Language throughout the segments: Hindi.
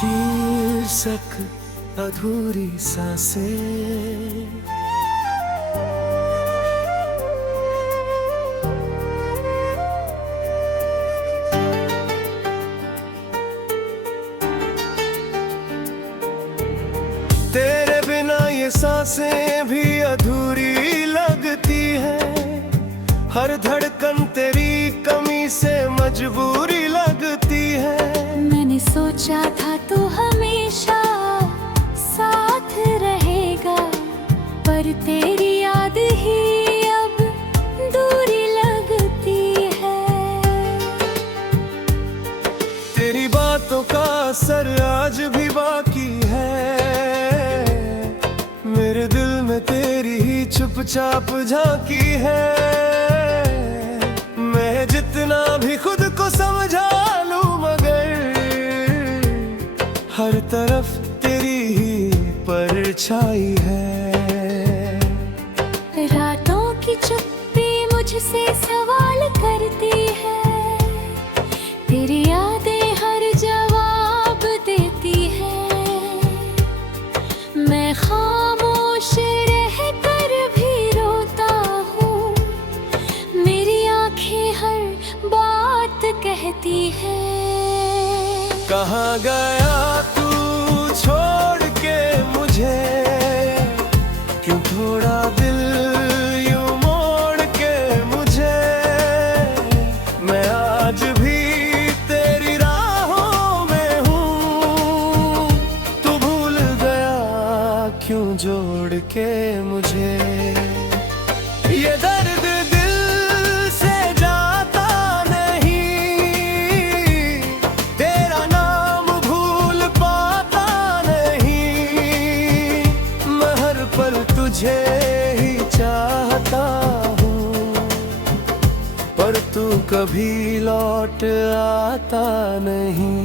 शीर्षक अधूरी सांसें। तेरे बिना ये सांसें भी अधूरी लगती है, हर धड़कन तेरी कमी से मजबूरी लगती है। मैंने सोचा था तू हमेशा साथ रहेगा, पर तेरी याद ही अब दूरी लगती है। तेरी बातों का असर आज भी बाकी है, मेरे दिल में तेरी ही चुपचाप झांकी है। मैं जितना भी खुद को समझा लूं, मगर हर तरफ तेरी ही परछाई है। रातों की चुप्पी मुझसे सवाल करती है, तेरी यादें हर जवाब देती है। मैं खामोश रहकर भी रोता हूँ, मेरी आंखें हर बात कहती है। कहाँ गया तू छोड़ के मुझे, क्यों थोड़ा दिल यूं मोड़ के मुझे। मैं आज भी तेरी राहों में हूँ, तू भूल गया क्यों जोड़ के मुझे। ये दर्द दिल से जाता नहीं, तेरा नाम भूल पाता नहीं। मैं हर पल तुझे ही चाहता हूँ, पर तू कभी लौट आता नहीं।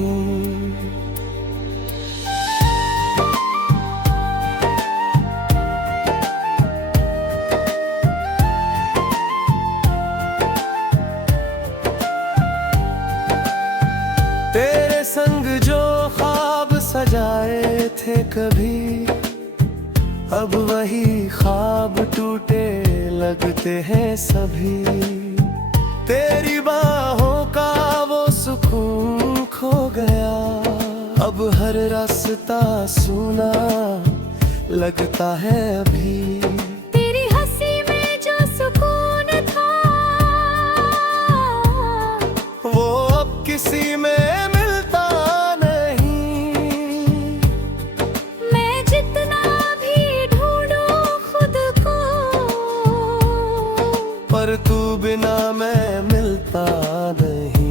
तेरे संग जो ख्वाब सजाए थे कभी, अब वही ख्वाब टूटे लगते हैं सभी। तेरी बाहों का वो सुकून खो गया, अब हर रास्ता सूना लगता है अभी। तेरी हंसी में जो सुकून था, वो अब किसी में मिलता नहीं। मैं जितना भी ढूंढूं खुद को, पर तू बिना मैं मिलता नहीं।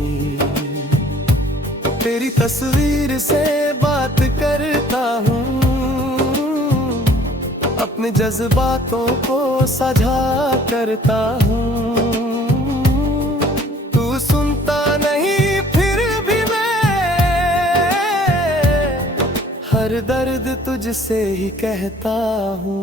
तेरी तस्वीर से बात करता हूँ, अपने जज्बातों को साझा करता हूँ। तू सुनता नहीं फिर भी मैं हर दर्द तुझसे ही कहता हूँ।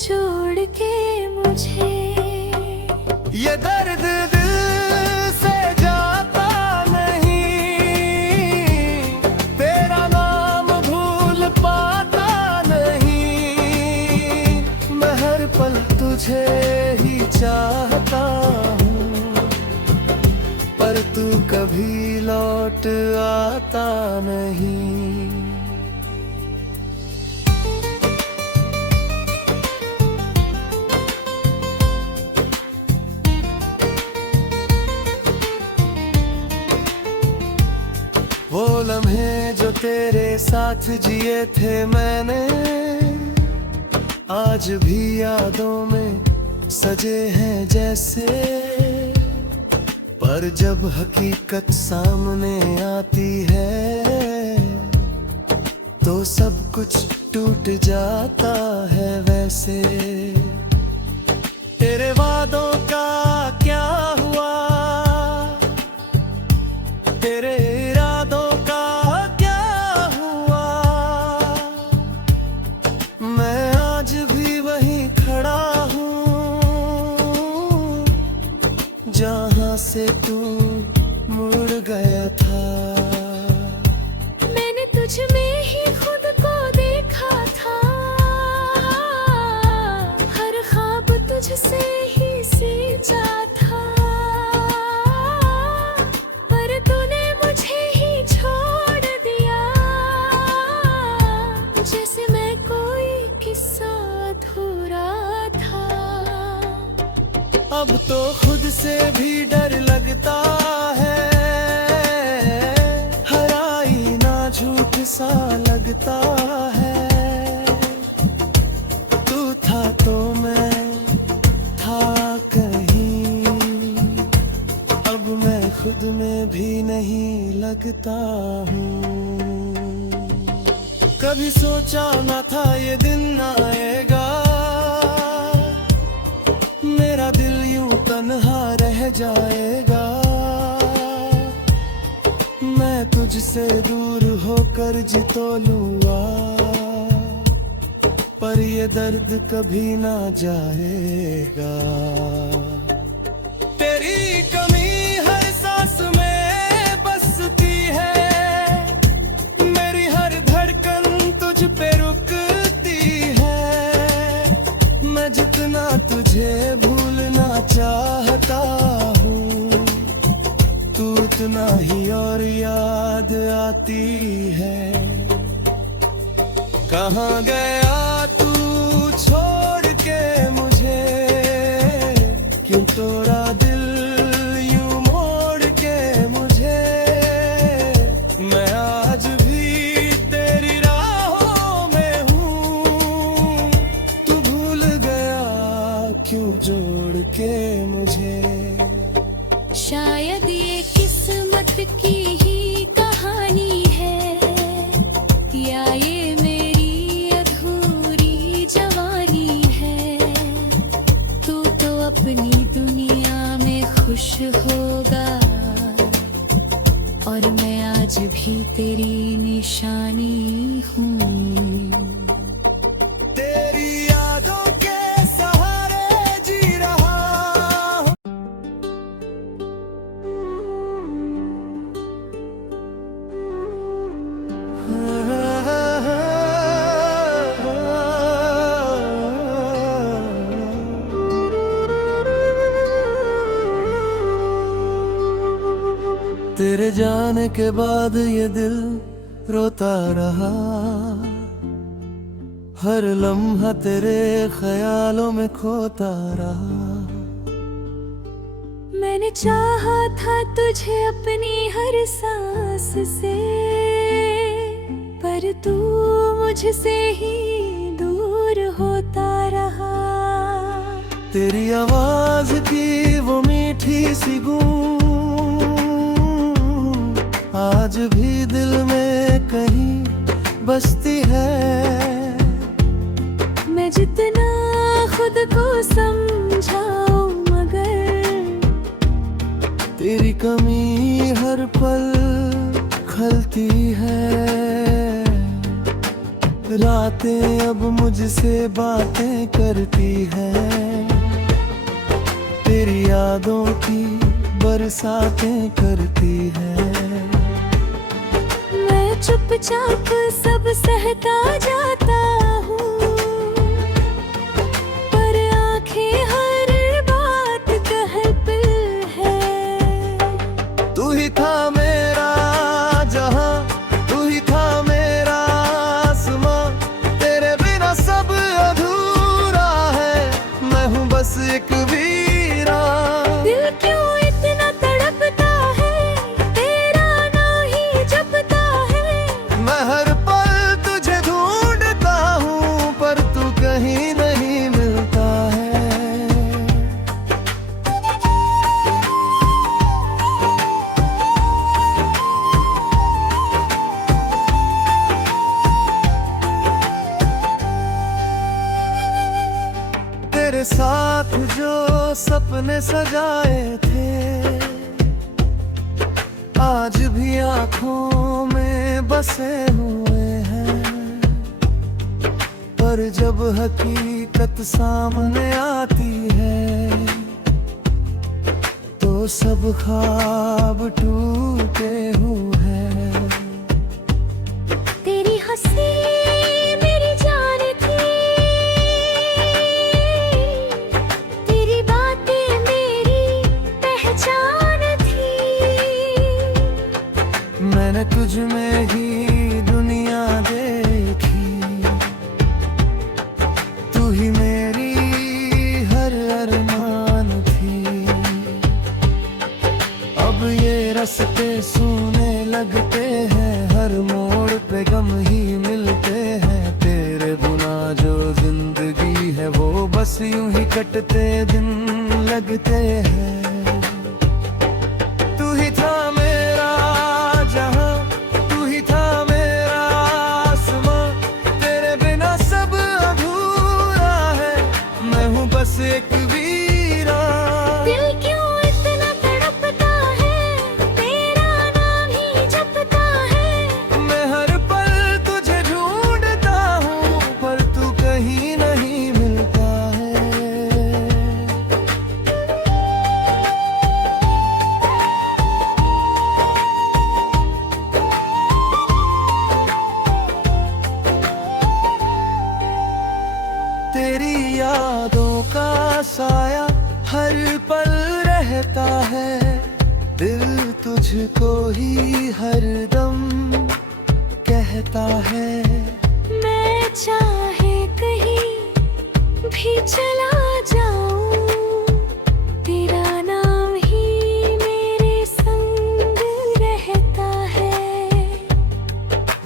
छोड़ के मुझे ये दर्द दिल से जाता नहीं, तेरा नाम भूल पाता नहीं। मैं हर पल तुझे ही चाहता हूँ, पर तू कभी लौट आता नहीं। वो लम्हे जो तेरे साथ जिए थे मैंने, आज भी यादों में सजे हैं जैसे। पर जब हकीकत सामने आती है, तो सब कुछ टूट जाता है वैसे। तेरे वादों का क्या हुआ जहां से तू मुड़ गया था। मैंने तुझ में ही खुद को देखा था, हर ख्वाब तुझसे ही सींचा था, पर तूने मुझे ही छोड़ दिया, जैसे मैं कोई किस्सा अधूरा था। अब तो खुद से भी डर लगता है, हर आईना झूठ सा लगता है। तू था तो मैं था कहीं, अब मैं खुद में भी नहीं लगता हूँ। कभी सोचा न था ये दिन आएगा, मेरा दिल यूं तन्हा रह जाएगा। मैं तुझसे दूर होकर जी तो लूंगा, पर ये दर्द कभी ना जाएगा। तेरी कमी हर सांस में बसती है, मेरी हर धड़कन तुझ पे रुकती है। मैं जितना तुझे भूलना चाहता हूँ, तू उतना ही और याद आती है। कहाँ गया तू छोड़ के मुझे, क्यों तोड़ा दिल यूं मोड़ के मुझे। मैं आज भी तेरी राहों में हूँ, तू भूल गया क्यों जोड़ के मुझे। शायद ये किस्मत की ही कहानी है, या ये मेरी अधूरी जवानी है। तू तो अपनी दुनिया में खुश होगा, और मैं आज भी तेरी निशानी हूँ। तेरी यादों के सहारे जी रहा हूँ। तेरे जाने के बाद ये दिल रोता रहा, हर लम्हा तेरे ख्यालों में खोता रहा। मैंने चाहा था तुझे अपनी हर सांस से, पर तू मुझसे ही दूर होता रहा। तेरी आवाज की वो मीठी सी गूंज आज भी दिल में कहीं बसती है। मैं जितना खुद को समझाऊं मगर तेरी कमी हर पल खलती है। रातें अब मुझसे बातें करती है, तेरी यादों की बरसातें करती है। मैं चुपचाप सब सहता जाता हूँ, पर आंखें हर बात कहती है। तू ही था मेरा जहां, तू ही था मेरा आसमां, तेरे बिना सब अधूरा है। मैं हूँ बस एक वीरान। दिल क्यों इतना तड़पता है, तेरा नाम ही जपता है। मैं हर पल तुझे ढूंढता हूँ, पर तू कहीं नहीं मिलता है। तेरे साथ जो सपने सजाए थे, आज भी आंखों में बसे हुए हैं। पर जब हकीकत सामने आती है, तो सब ख्वाब टूटे हुए हैं। तेरी हंसी मेरी जान थी, तेरी बातें मेरी पहचान थी। मैंने तुझ में ही दुनिया देखी, तू ही मेरी हर अरमान थी। अब ये रास्ते सूने लगते हैं, हर मोड़ पे गम ही मिलते हैं। तेरे बिना जो जिंदगी है वो बस यूं ही कटते दिन लगते हैं। तू ही था मेरा जहां, तू ही था मेरा आसमां, तेरे बिना सब अधूरा है, मैं हूँ बस एक वीरान। दिल क्यों इतना तड़पता है, तेरा नाम ही जपता है। मैं हर पल तुझे ढूंढता हूँ, पर तू कहीं नहीं मिलता है। तेरी यादों का साया हर पल रहता है, दिल तुझको ही हरदम कहता है। मैं चाहे कहीं भी चला जाऊं, तेरा नाम ही मेरे संग रहता है।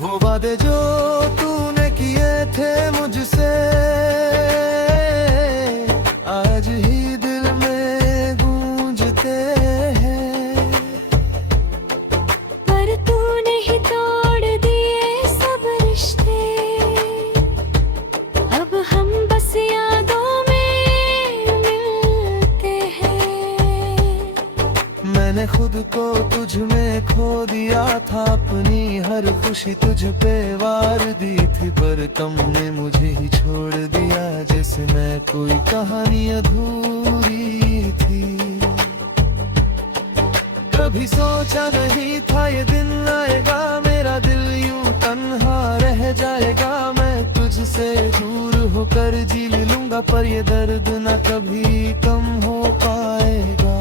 वो वादे जो तूने किए थे मुझसे, आज ही दिल में गूंजते हैं। पर तूने ही तोड़ दिए सब रिश्ते, अब हम बस यादों में मिलते हैं। मैंने खुद को तुझ में खो दिया था, अपनी हर खुशी तुझ पे वार दी थी। पर तुमने मुझे ही छोड़ दिया, जैसे मैं कोई कहानी अधूरी थी। कभी सोचा नहीं था ये दिन आएगा, मेरा दिल यूं तन्हा रह जाएगा। मैं तुझसे दूर होकर जी लूंगा, पर ये दर्द न कभी कम हो पाएगा।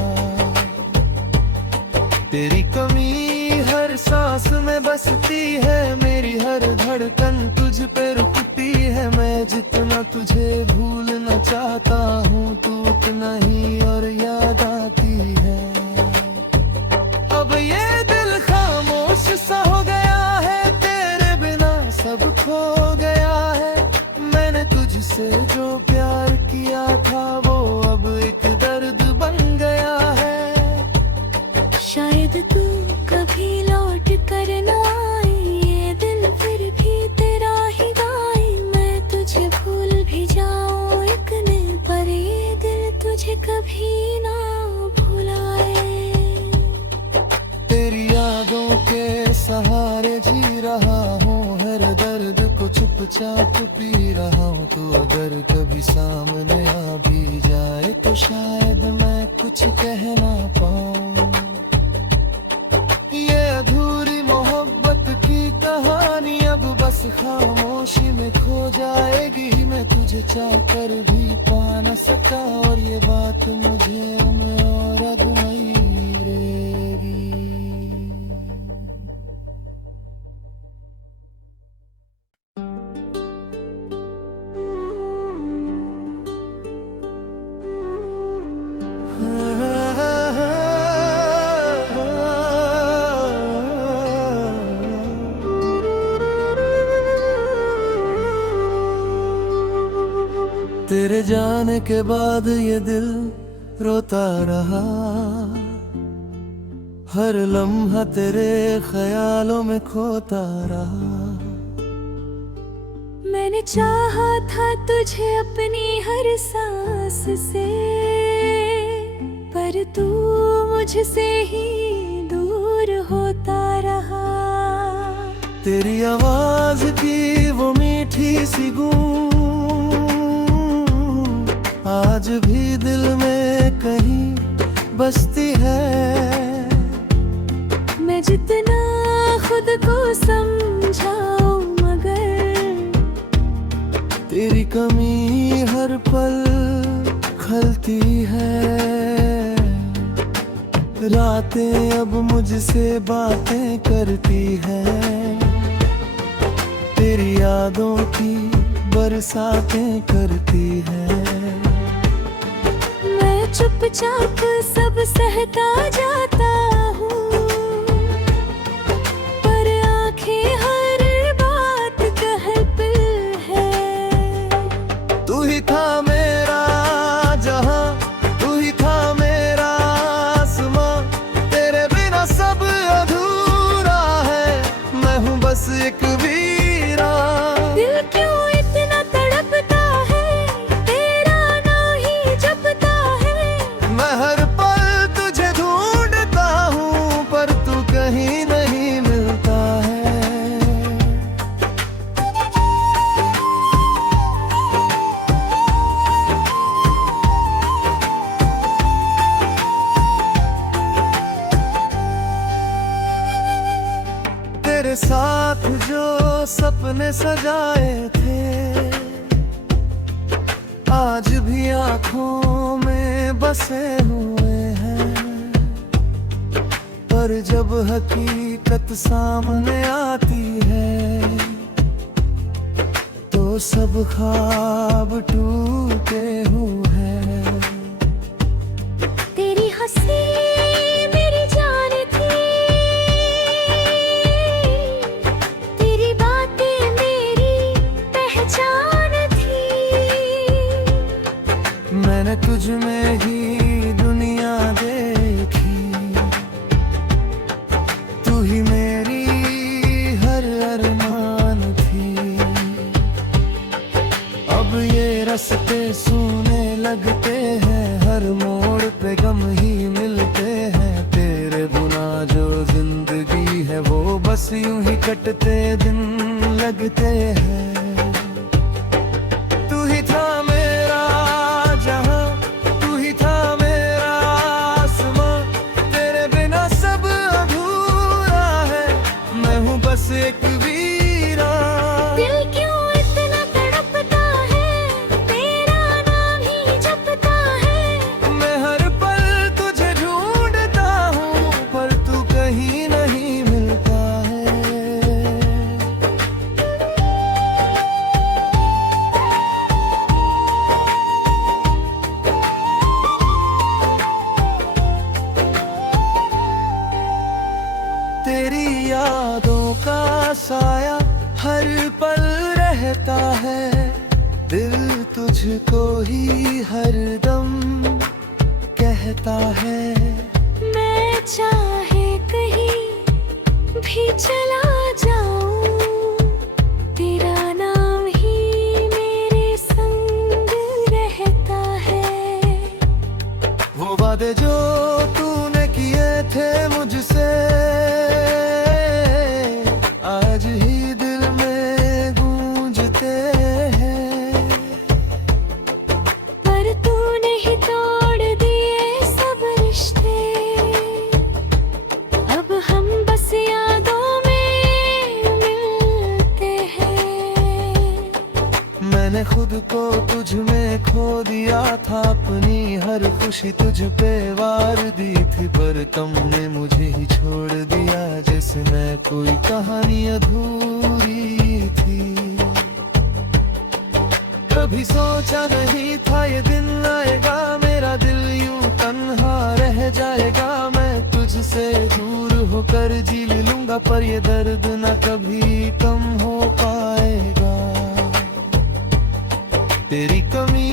तेरी कमी हर सांस में बसती है, मेरी हर धड़कन तुझ पे रुकती है। मैं जितना तुझे भूलना चाहता हूँ, तू उतना ही और याद आती है। अब ये दिल खामोश सा हो गया है, तेरे बिना सब खो गया है। मैंने तुझसे जो प्यार किया था, वो अब एक दर्द बन गया है। शायद तू कभी लौट कर ना आई, ये दिल फिर भी तेरा ही गाए। मैं तुझे भूल भी जाऊं एक दिन, पर ये दिल तुझे कभी ना भुलाए। तेरी यादों के सहारे जी रहा हूँ, हर दर्द को चुपचाप पी रहा हूँ। तू अगर कभी सामने आ भी जाए, तो शायद मैं कुछ कह ना पाऊँ। ये अधूरी मोहब्बत की कहानी अब बस खामोशी में खो जाएगी। मैं तुझे चाहकर भी पा न सका, और ये बात मुझे में और अधूरी रहेगी। तेरे जाने के बाद ये दिल रोता रहा, हर लम्हा तेरे ख्यालों में खोता रहा। मैंने चाहा था तुझे अपनी हर सांस से, पर तू मुझसे ही दूर होता रहा। तेरी आवाज की वो मीठी सी गूंज आज भी दिल में कहीं बसती है। जितना खुद को समझाओ मगर तेरी कमी हर पल खलती है। रातें अब मुझसे बातें करती है, तेरी यादों की बरसातें करती है। मैं चुपचाप सब सहता जाता हूँ, पर आंखें हर बात कहती है। तू ही था मेरा जहां, तू ही था मेरा आसमां, तेरे बिना सब अधूरा है, मैं हूँ बस एक वीरान। दिल क्यों इतना तड़पता है, तेरा नाम ही जपता है। मैं हर पल तुझे ढूंढता हूँ, पर तू कहीं नहीं मिलता है। तेरे साथ जो सपने सजाए थे, आज भी आंखों में बसे हुए हैं। पर जब हकीकत सामने आती है, तो सब ख्वाब टूटे हुए हैं। तेरी हंसी मेरी जान थी, तेरी बातें मेरी पहचान थी। मैंने तुझ में ही दुनिया देखी, तू ही मेरी हर अरमान थी। अब ये रास्ते सूने लगते हैं, हर मोड़ पे गम ही मिलते हैं। तेरे बिना जो जिंदगी है, वो बस यूं ही कटते दिन लगते हैं। तू ही था मेरा जहां, तू ही था मेरा आसमां, तेरे बिना सब अधूरा है, मैं हूँ बस एक वीरान। दिल क्यों इतना तड़पता है, तेरा नाम ही जपता है। मैं हर पल तुझे ढूंढता हूँ, पर तू कहीं नहीं मिलता है। तेरी यादों का साया हर पल रहता है, दिल तुझको ही हरदम कहता है। मैं चाहे कहीं भी चला जाऊं, तेरा नाम ही मेरे संग रहता है। वो वादे जो तूने किए थे मुझसे, आज ही दिल में गूंजते हैं। पर तूने ही तोड़ दिए सब रिश्ते, अब हम बस यादों में मिलते हैं। मैंने खुद को तुझ में खो दिया था, अपनी हर खुशी तुझ पे वार दी थी। पर तुमने मुझे ही छोड़ दिया, जैसे मैं कोई कहानी अधूरी थी। कभी सोचा नहीं था ये दिन आएगा, मेरा दिल यूं तन्हा रह जाएगा। मैं तुझसे दूर होकर जी लूंगा, पर ये दर्द न कभी कम हो पाएगा। तेरी कमी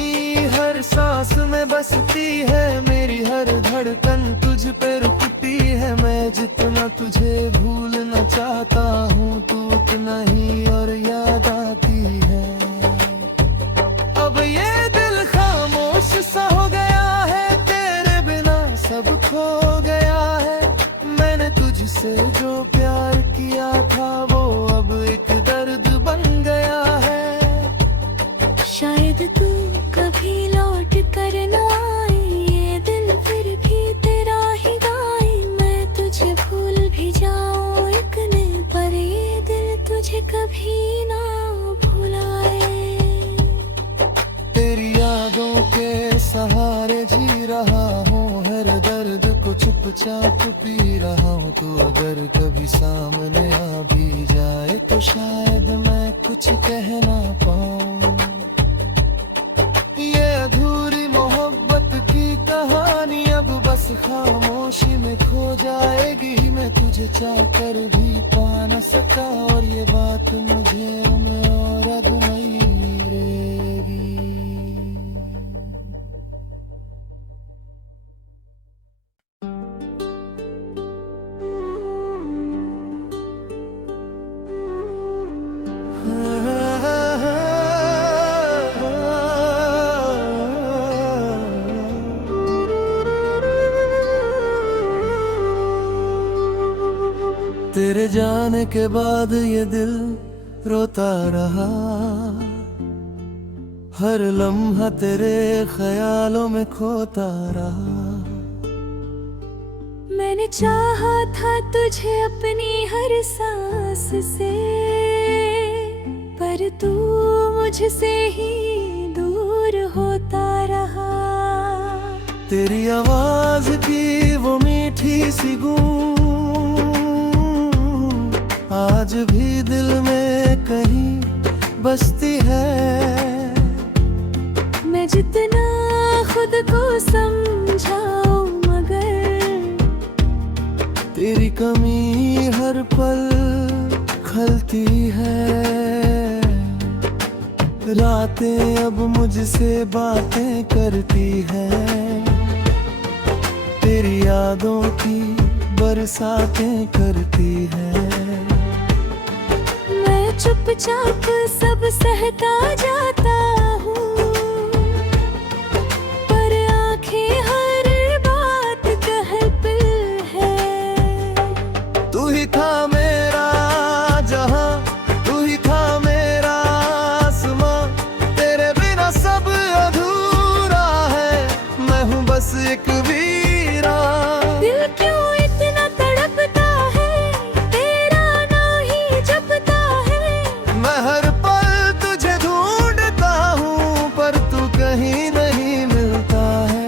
हर सांस में बसती है, मेरी हर धड़कन तुझ पे रुकती है। मैं जितना तुझे भूलना चाहता हूँ, तू उतना ही और याद आती है। अब ये दिल खामोश सा हो गया है, तेरे बिना सब खो गया है। मैंने तुझसे जो प्यार किया था, वो अब एक दर्द बन गया है। शायद तू कभी लौट कर न आई, ये दिल फिर भी तेरा ही गाए। मैं तुझे भूल भी जाऊं चुपचाप पी रहा हूँ, तो अगर कभी सामने आ भी जाए तो शायद मैं कुछ कह ना पाऊँ। ये अधूरी मोहब्बत की कहानी अब बस खामोशी में खो जाएगी। मैं तुझे चाहकर भी पा न सका, और ये बात मुझे में और अधूरी रहेगी। तेरे जाने के बाद ये दिल रोता रहा, हर लम्हा तेरे ख्यालों में खोता रहा। मैंने चाहा था तुझे अपनी हर सांस से, पर तू मुझसे ही दूर होता रहा। तेरी आवाज की वो मीठी सी गूंज आज भी दिल में कहीं बसती है। मैं जितना खुद को समझाऊं मगर तेरी कमी हर पल खलती है। रातें अब मुझसे बातें करती है, तेरी यादों की बरसातें करती है। मैं चुपचाप सब सहता जाता हूँ, पर आंखें हर बात कहती है। तू ही था मेरा जहां, तू ही था मेरा आसमां, तेरे बिना सब अधूरा है। मैं हूँ बस एक वीरान। दिल क्यों इतना तड़पता है, तेरा नाम ही जपता है। मैं हर पल तुझे ढूंढता हूँ, पर तू कहीं नहीं मिलता है।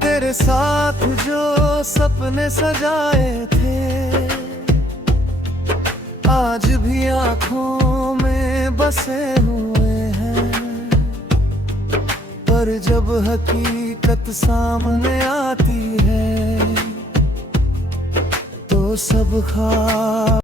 तेरे साथ जो सपने सजाए थे आज भी आँखों में बसे हुए हैं, पर जब हकीकत सामने आती है तो सब ख्वाब